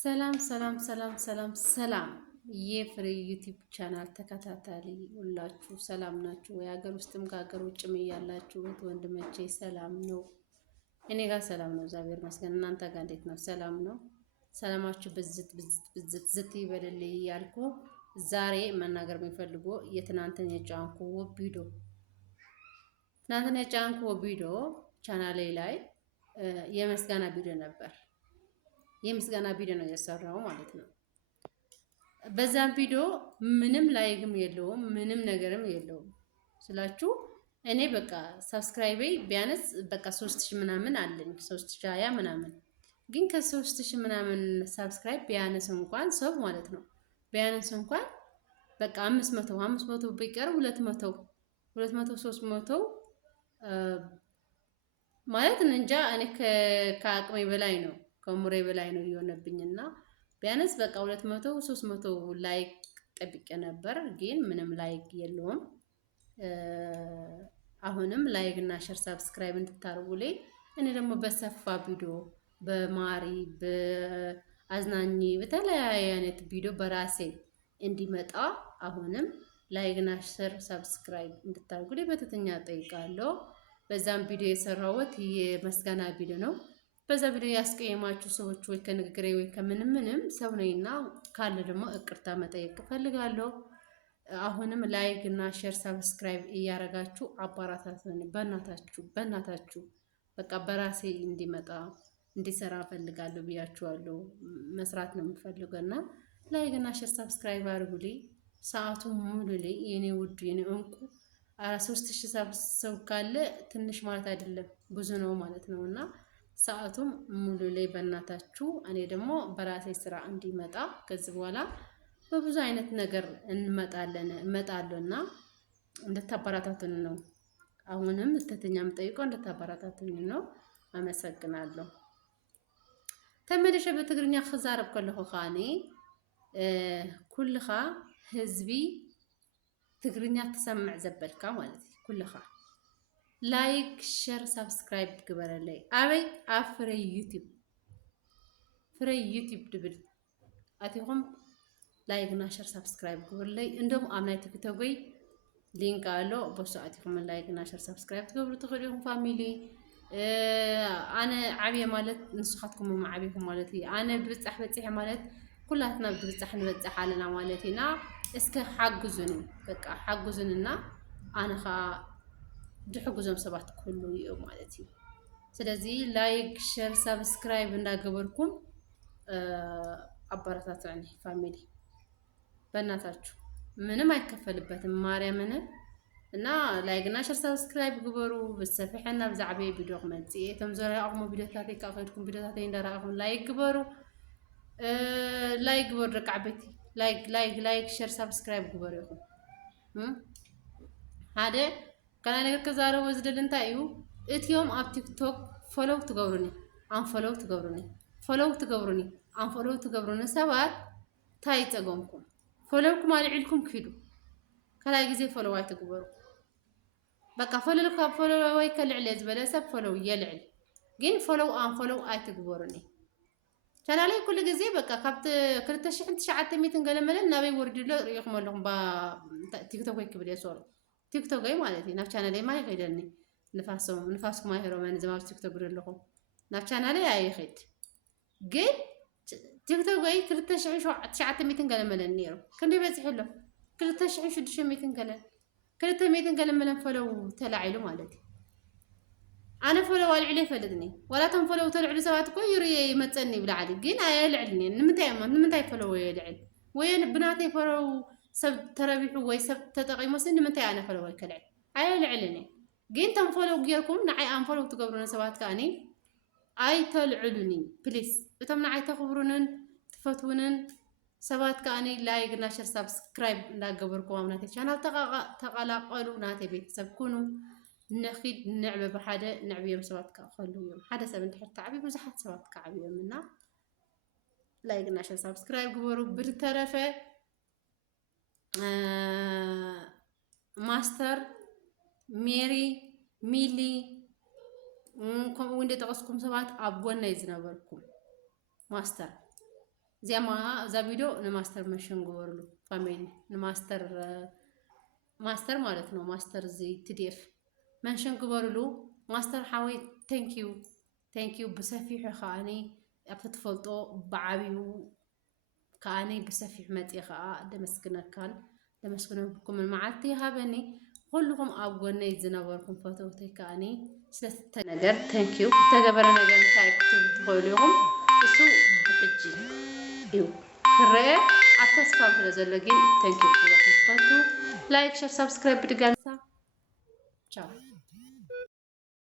ሰላም ሰላም ሰላም ሰላም ሰላም የፍሬ ዩቲዩብ ቻናል ተከታታሊ ሁላችሁ ሰላም ናችሁ? የሀገር ውስጥም ከሀገር ውጭም ያላችሁ ወንድሞቼ ሰላም ነው? እኔ ጋር ሰላም ነው፣ እግዚአብሔር ይመስገን። እናንተ ጋር እንዴት ነው? ሰላም ነው? ሰላማችሁ ብዝት ብዝት ብዝት ዝት ይበልልኝ እያልኩ ዛሬ መናገር የሚፈልገው የትናንትን የጫንኩ ቪዲዮ ቻናሌ ላይ የምስጋና ቪዲዮ ነበር። የምስጋና ቪዲዮ ነው የሰራው ማለት ነው። በዛም ቪዲዮ ምንም ላይክም የለውም ምንም ነገርም የለውም ስላችሁ እኔ በቃ ሰብስክራይቤ ቢያንስ በቃ 3000 ምናምን አለኝ 3020 ምናምን። ግን ከ3000 ምናምን ሰብስክራይብ ቢያንስ እንኳን ሰው ማለት ነው ቢያንስ እንኳን በቃ 500 ቢቀር 200 300 ማለት እንጃ እኔ ከአቅሜ በላይ ነው ከሙሬ በላይ ነው የሆነብኝና ቢያንስ በቃ 200 300 ላይክ ጠብቄ ነበር። ግን ምንም ላይክ የለውም። አሁንም ላይክ እና ሼር ሰብስክራይብ እንድታደርጉልኝ እኔ ደግሞ በሰፋ ቪዲዮ በማሪ በአዝናኝ በተለያየ አይነት ቪዲዮ በራሴ እንዲመጣ አሁንም ላይክ እና ሼር ሰብስክራይብ እንድታደርጉልኝ በትህትና እጠይቃለሁ። በዛም ቪዲዮ የሰራሁት የምስጋና ቪዲዮ ነው። በዛ ቪዲዮ ያስቀየማችሁ ሰዎች ወይ ከንግግሬ ወይ ከምንም ሰው ነኝና ካለ ደግሞ ይቅርታ መጠየቅ ፈልጋለሁ። አሁንም ላይክ እና ሼር ሰብስክራይብ እያረጋችሁ አባራታቱን በእናታችሁ በቃ በራሴ እንዲሰራ ፈልጋለሁ ብያችኋለሁ። መስራት ነው የምፈልገውና ላይክ እና ሼር ሰብስክራይብ አድርጉልኝ። ሰዓቱን ሙሉልኝ የኔ ውድ የኔ እንቁ 3000 ሰው ካለ ትንሽ ማለት አይደለም ብዙ ነው ማለት ነውና ሰዓቱም ሙሉ ላይ በእናታችሁ እኔ ደግሞ በራሴ ስራ እንዲመጣ ከዚህ በኋላ በብዙ አይነት ነገር እመጣለሁና እንድታበረታቱን ነው። አሁንም ትህትናም ጠይቀው እንድታበረታቱን ነው። አመሰግናለሁ። ተመልሼ በትግርኛ ክዛረብ ከለኹ ኻኒ ኩልኻ ህዝቢ ትግርኛ ትሰምዕ ዘበልካ ማለት እዩ ኩልኻ ላይክ ሼር ሰብስክራይብ ግበረለይ አበይ ኣብ ፍሬ ዩቲዩብ ድብል ኣቲኹም ላይክ እና ሼር ሰብስክራይብ ግበረለይ። እንደሞ ኣብ ናይ ቲክቶክ ሊንክ ኣሎ በሱ ኣቲኹም ላይክ እና ሼር ሰብስክራይብ ትገብሩ ትኽእሉ ኢኹም። ፋሚሊ ኣነ ዓብየ ማለት ንስኻትኩም ዓብይኩም ማለት እዩ። ኣነ ብብፃሕ በፂሐ ማለት ኩላትና ብብፃሕ ንበፅሕ ኣለና ማለት ኢና። እስከ ሓግዙኒ በቃ ሓግዙንና ኣነኻ ድሕግዞም ሰባት ክህሉ እዮም ማለት እዩ። ስለዚህ ላይክ ሼር ሰብስክራይብ እንዳገበርኩም አበረታቱኝ ፋሚሊ በእናታችሁ ምንም አይከፈልበትም ማርያምን እና ላይክ እና ሼር ሰብስክራይብ ግበሩ። በሰፊሕና ብዛዕባ ቪዲዮ ክመጽ እቶም ዘራእኹም ቪዲዮታት ካፈድኩም ቪዲዮታት እንዳራእኹም ላይክ ግበሩ። ላይክ ግበሩ ደቂ ዓበይቲ ላይክ ሼር ሰብስክራይብ ግበሩ ይኹም ሓደ kana ነገር ከዛረው ወዝደል እንታይ እዩ እትዮም ኣብ ቲክቶክ ፎሎው ትገብሩኒ አንፎሎው ትገብሩኒ ሰባት ታይ ፀገምኩም ፎሎውኩም አልዒልኩም ክሂዱ ከላይ ጊዜ ፎሎው አይትግበሩ በቃ ፎሎው ወይ ከልዕል ዝበለ ሰብ ፎሎው የልዕል ግን ፎሎው አንፎሎው አይትግበሩኒ ቻናሌ ኩሉ ጊዜ በቃ ካብት 2900 ገለመለ ናበይ ወርድሎ ሪኹም ኣለኹም ቲክቶክ ወይ ክብል የሰሩ ቲክቶክ ጋይ ማለት ነው። ናብ ቻናሌ ማይ ኸይደኒ ንፋስኩም አይሮማን ዘማብ ቲክቶክ ግረለኹም ናብ ቻናሌ አይኸድ ግን ቲክቶክ ጋይ 2900 ገለመለን ነይሩ ክንዴ በጽሕሎ 2600 ገለመለን ፎሎው ተላዒሉ ማለት እዩ። ኣነ ፎሎው አልዕለ ይፈልጥኒ ወላቶም ፎሎው ተልዕሉ ሰባት እኮ ይርየ ይመፀኒ ብላዕሊ ግን አየልዕልኒ ንምንታይ ፎሎው የልዕል ወይ ብናተይ ፎሎው ሰብ ተረቢሑ ወይ ሰብ ተጠቂሞስ ንምንታይ ኣነ ፎሎው ይከልዕል አየልዕልኒ ግን ተም ፎሎው ጌርኩም ንዓይ አንፎሎው ትገብሩነ ሰባት ከኣኒ ኣይተልዕሉኒ ፕሊስ። እቶም ንዓይ ተኽብሩንን ትፈትውንን ሰባት ከኣኒ ላይክ እና ሼር ሰብስክራይብ እንዳገበርኩም ኣብ ናተይ ቻናል ተቀላቀሉ ናተይ ቤተሰብ ኩኑ ነኺድ ንዕበ ብሓደ ንዕብዮም ሰባት ከኸሉ እዮም ሓደ ሰብ እንድሕር ተዓብዩ ብዙሓት ሰባት ከዓብዮምና ላይክ እና ሼር ሰብስክራይብ ግበሩ። ብተረፈ ማስተር ሜሪ ሚሊ ከምኡ እንደ ጠቀስኩም ሰባት ኣብ ጎናይ ዝነበርኩም ማስተር زيما ذا فيديو نماستر منشن قبرلو فاميلي ماستر مالتنا ماستر زي TDF منشن قبرلو ماستر حاوي thank you بسفيح خاني أبتفلطو بعبيو كاني بسفيح متي خا دمسكنا كان دمسكنا بكم المعتي هابني كلكم أبغون يزنبركم فتوتي كاني سلست نجر thank you تجبر نجر تايكتب تقوليهم بسوا بحجي يو كره أتصفى بلزلقين thank you لايك شير سبسكرايب بدقان